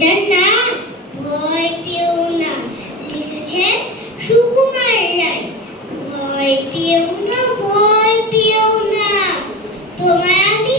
কবিতার নাম ভয় পেও না, লিখেছেন সুকুমার রায়। ভয় পেও না, ভয় পেও না, তোমায় আমি